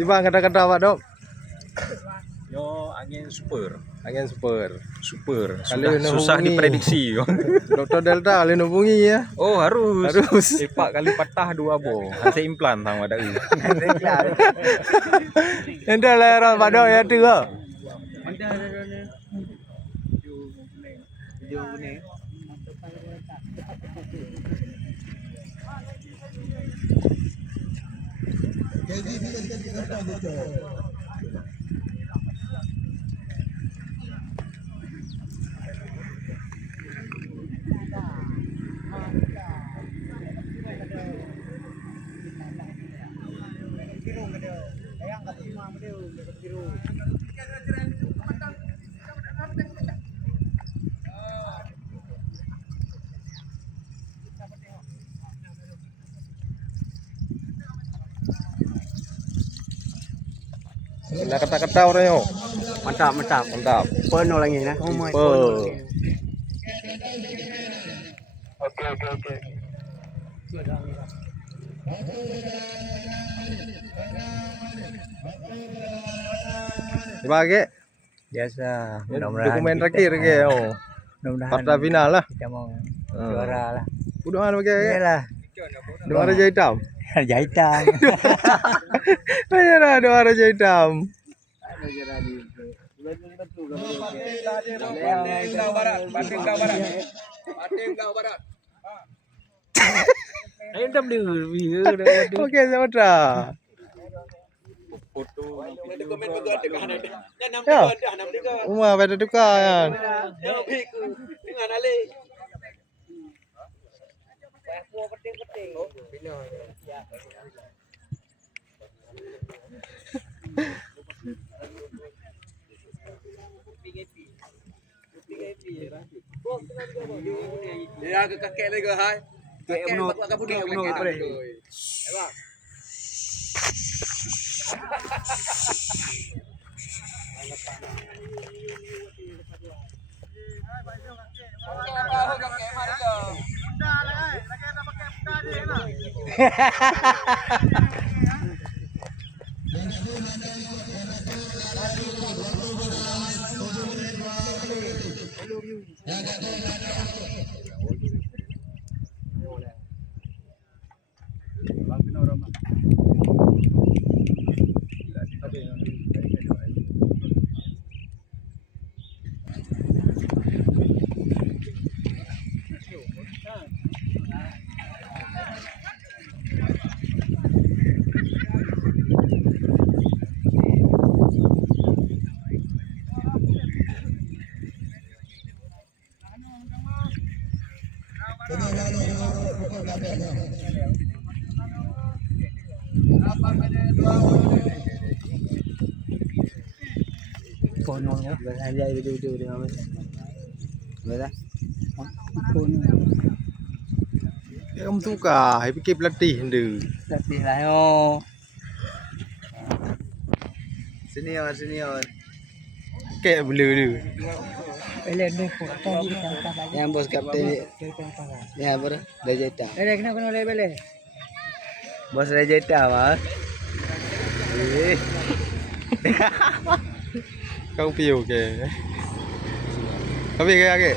Ibang kata-kata Pak Dok. Yo angin super. Angin super. Susah diprediksi. Dokter Delta kalian hubungi ya. Oh harus. Pak kali patah 2 bo. Nanti implan sama ada. Entah lah Pak Dok ya tu. Nah kata-kata orangnya. Mantap. Penuh lagi nah. Oke. Dibagi. Biasa. Dokumen terakhir ke. Mudah-mudahan Partai final lah. kita mau juara lah. Udah bagi. Iyalah. Dua Raja Hitam. Jahitan. Ayo dua Raja Hitam. Bandung Barat. Oke, sama Ya. Umah pada dukaan. Ya ke kakek lagi ke hai. Kakek buat bunuh boleh. Ponongnya berada di duduk di mana? Berada. Kamu tukar, fikir pelatih hendak. Latih lah yo. Senior. Kayak bela dia. Yang bos kapten. Ya ber, Rajeta. Kena bele. Bos Rajeta mas. Kau piu ke. Tapi kayak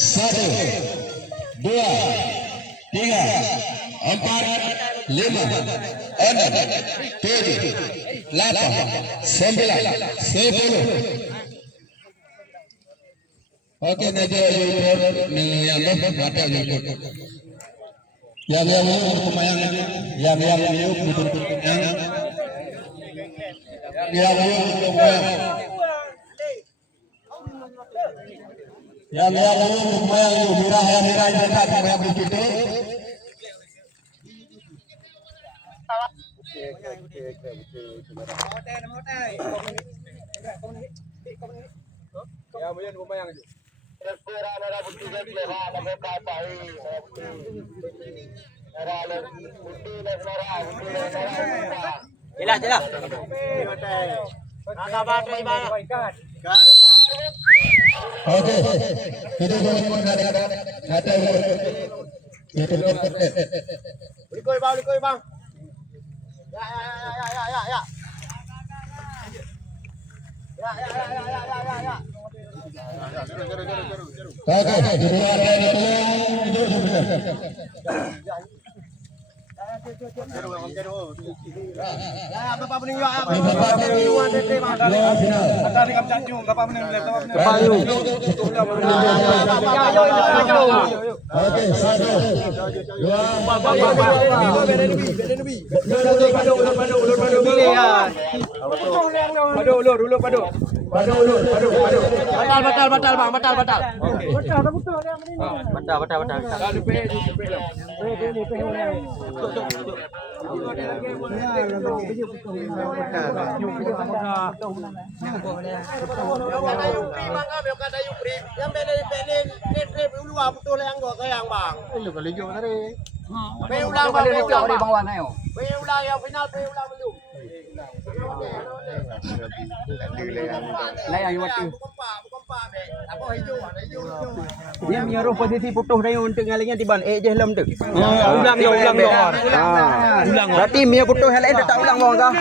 Satu, dua, tiga, empat, lima, Oke, Naja ni yang mata yang lumayan yang merah begitu. Jelas jelas. Oke, kita boleh kata Likoi bang. Ya. Oke, Dia menyuruh posisi putuh dari untuk ngalingnya tiban je lem tu. Ulang. Berarti mia putuh hal lain tak ulang bang kah?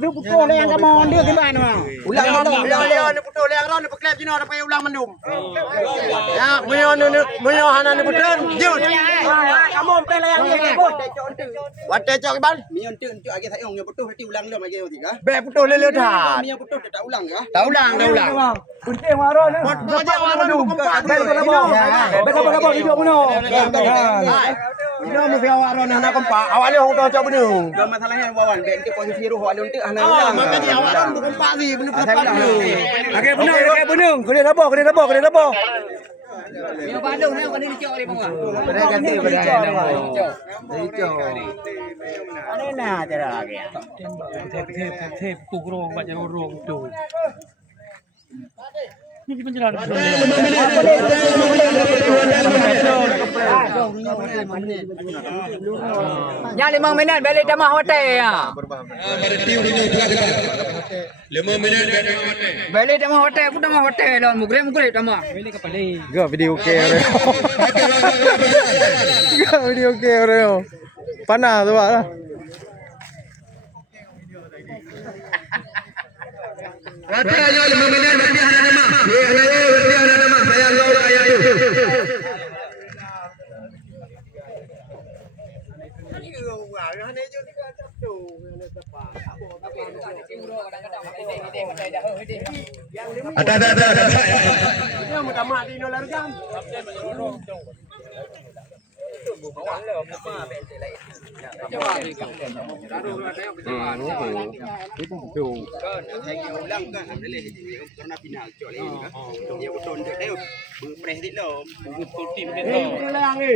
Putuh yang kamu dia gimana bang? Ulang Putuh yang ron peklep jino ada pay ulang mendum. Ya, munyo hanan ni putuh. Jut. Kamu pay yang ni pun. Wate cok ban. Mia untuk agi saya yang putuh nanti ulang lem lagi nanti kah? Be putuh lele dah. Mia putuh tak ulang kah? Tak ulang. Kunci waron. Baca waron kompak. Ini mesti waron anak kompak. Awalnya orang tahu cok benu. Kalau masalahnya wawan, bentuk posisi ruh wawan untuk anak Ah, ulang. makanya waron kompak sih benu kompak. Okey benar. Kena dapur. Mia Bandung ni kena dicok ni bang. Pada ganti pada dicok. Ada nak cara lagi.เทพปลูกโรงว่าจะโรงดูนี่ที่มันจะได้ Yang 5 minit balik damah hotel ya. Balik damah hotel pun damah hotel dah. Mugre damah. Gak video game Gak video game Panas tu lah. Rata aja 5 minit berarti ada nama. Berarti ada nama. Bayar kau ayat tu. Ada. Ini mudah mati no largam. Ulang kan boleh karena final cok ni kan. Dia betul dia dah berpress dik lo. Betul tim dia Ulang ni.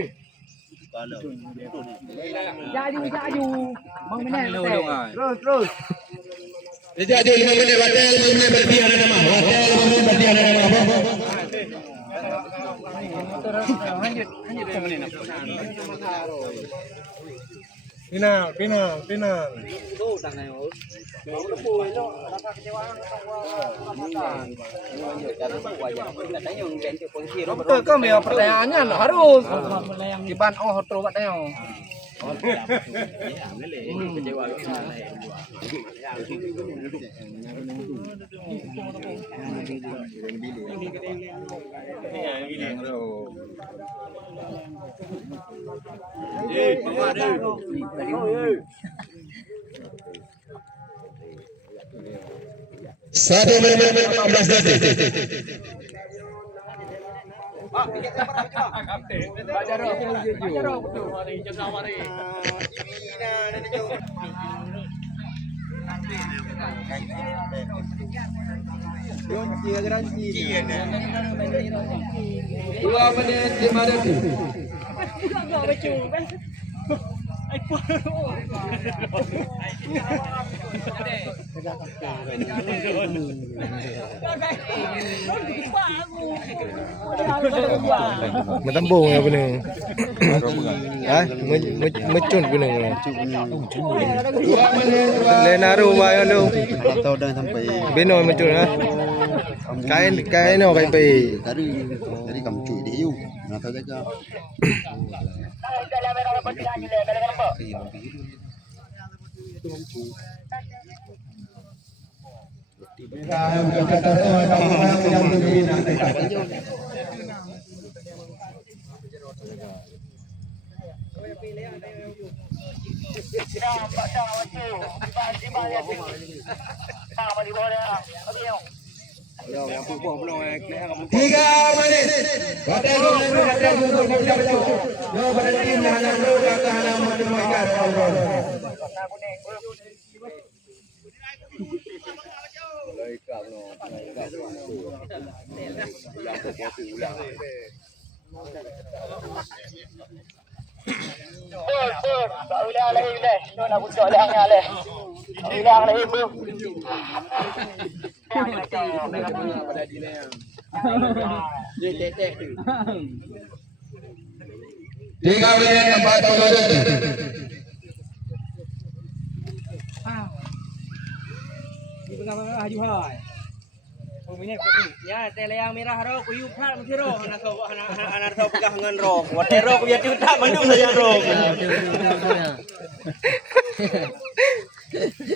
Jaju. Bang minat. Terus. Jadi ada 5 minit hotel 5 minit berarti ada nama. Hotel 5 minit berarti ada nama. Final. Betul ke pertanyaannya harus. Di ban hotel buat tanya. Satu menit 15 detik. Dua menit 5 detik. Matambong ya bener. Hah? Mecun bener. 2 menit. Lenaru bayo lu. Tahu dah sampai Beno mecun ha. Kain no kain pai. dari kamu cuy dia yuk. Nak tahu jaga. Tiga menit. Hotel Dua berhenti menahan dulu kata hana menemukan orang. Tiga menit 40 detik. Di tengah-tengah haju hai. Oh ini ya tele yang merah ro kuyup hal mesti ro anak ro pegang ngan ro. Wate ro biar tidak mendung saja ro.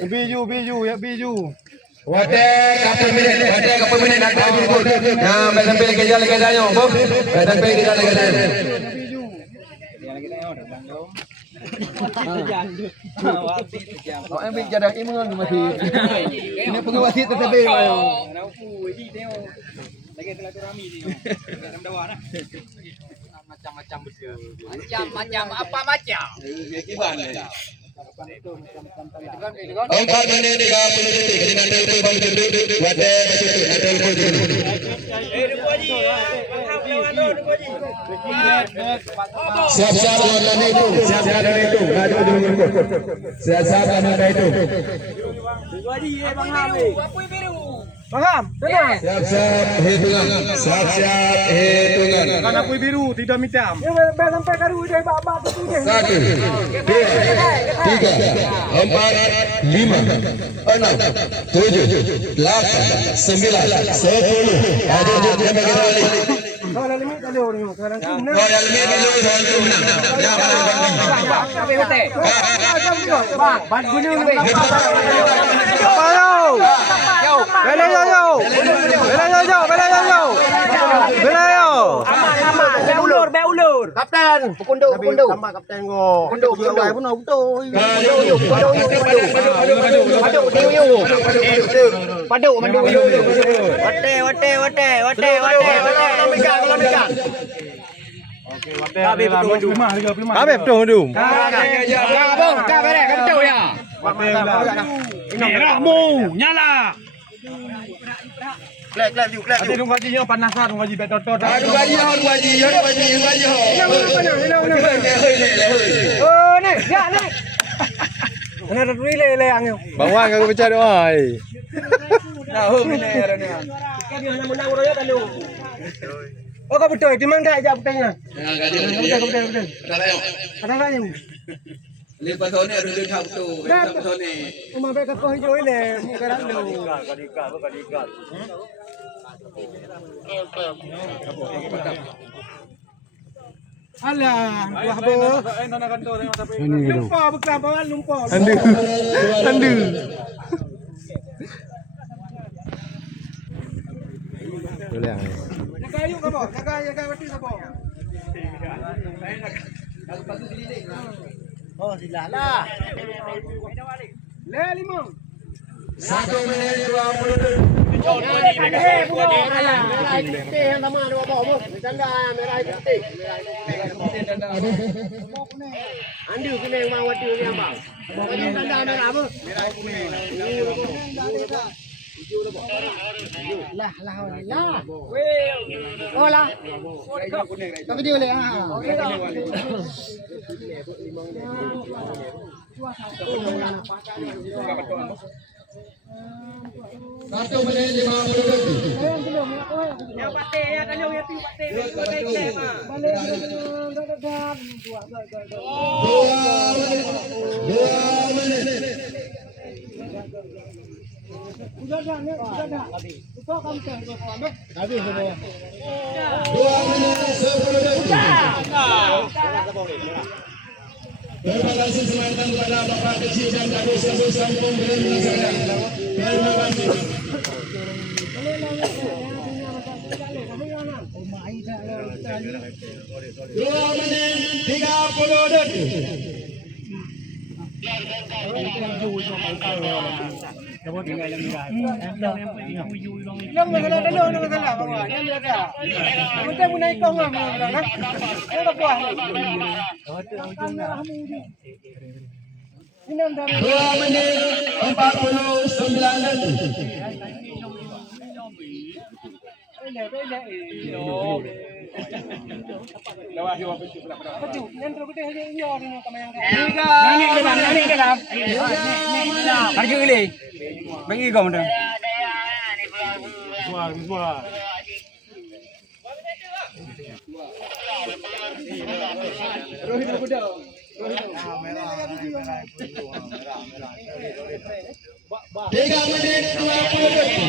Biju ya biju. Hotel kapal minit nak tahu dulu. Nah, sampai ke jalan ke sana, bos. Sampai ke jalan ke sana. Em bị giờ đặc im hơn mà thì nếu không có thiết thì sẽ bị rồi. Macam apa macam? 4 menit 30 detik dengan telpon bang jenduk. Hotel masuk nak telpon jenduk. Siap-siap lawan itu. Siap-siap lawan itu. Maju dulu. Siap-siap lawan itu. Paham? Tenang. Siap-siap hitungan. Siap-siap hitungan. Karena kuih biru tidak hitam. 1, 2, 3, 4, 5, 6, 7, 8, 9, 10. Ada jangan balik. Kalau limit ada orang sekarang tu. Oh, yang lebih dulu soal itu menang. Ya, Bang, ban guna Bela yo. Be ulur. Kapten, pekundu. Tambah kapten go. Pekundu. Padu. Wate. Megang. Kabe betul mendung. Kabe betul ya. Merahmu nyala. Klek. Nanti nunggu haji panasan nunggu haji betot. Aduh gaji. Oh ni, ya ni. Mana ada relay yang ni. Bang Wan kau baca doa. Nah, ini ni. Dia hanya menang roya kan lu. Oh kau betul, di mana dah petanya? Betul. Ada yang. Lepas tu ni ada dia tahu tu. Lepas tu ni. Umar mereka kau hijau ni, muka lu. Alah, buah bo. Lumpur berkelabaran lumpur. Andu. Boleh. Jaga yuk kamu, jaga mati kamu. Oh, silalah. Le limau. 1 minit 20 detik. Merah putih yang sama dua bawa bercanda merah putih. Andi kuning bang wati ni abang. Bercanda merah apa? Lah. Oh lah. Tapi dia boleh Satu menit 50 detik. Yang patih ya kan yang itu patih. Patih claim ah. Dua menit. Sudah dah. Itu kamu tengok. Habis semua. 2 menit 10 detik. Terima kasih semangat kepada Bapak Kecil dan Kadus Kabus Kampung Beran Masyarakat. Terima kasih. Dua menit 30 detik. Yang mengalah bang. Yang mengalah. Kita punya ikong lah mengalah. Kita buah. 2 menit 49 detik. Bagi kau dah. Tiga menit 20 detik. Tiga menit 30 detik.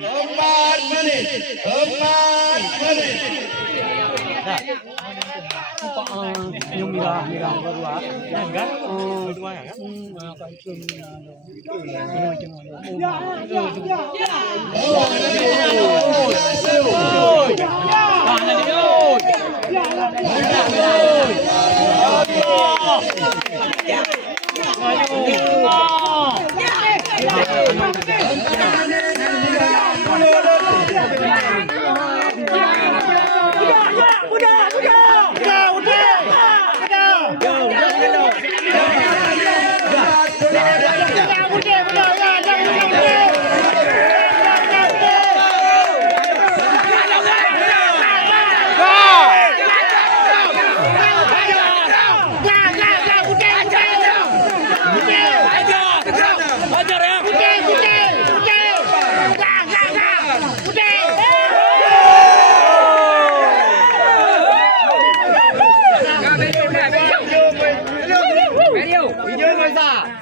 Empat menit.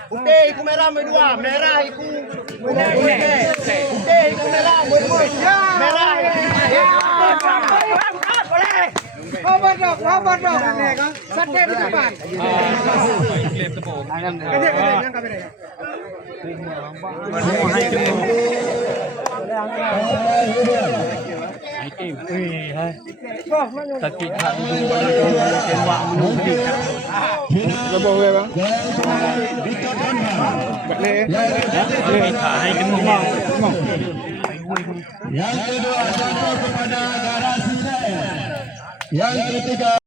Putih iku merah dua, merah iku putih iku merah merah. Kabar dong. Sate di depan. Yang kedua jatuh kepada garasi daerah. Yang ketiga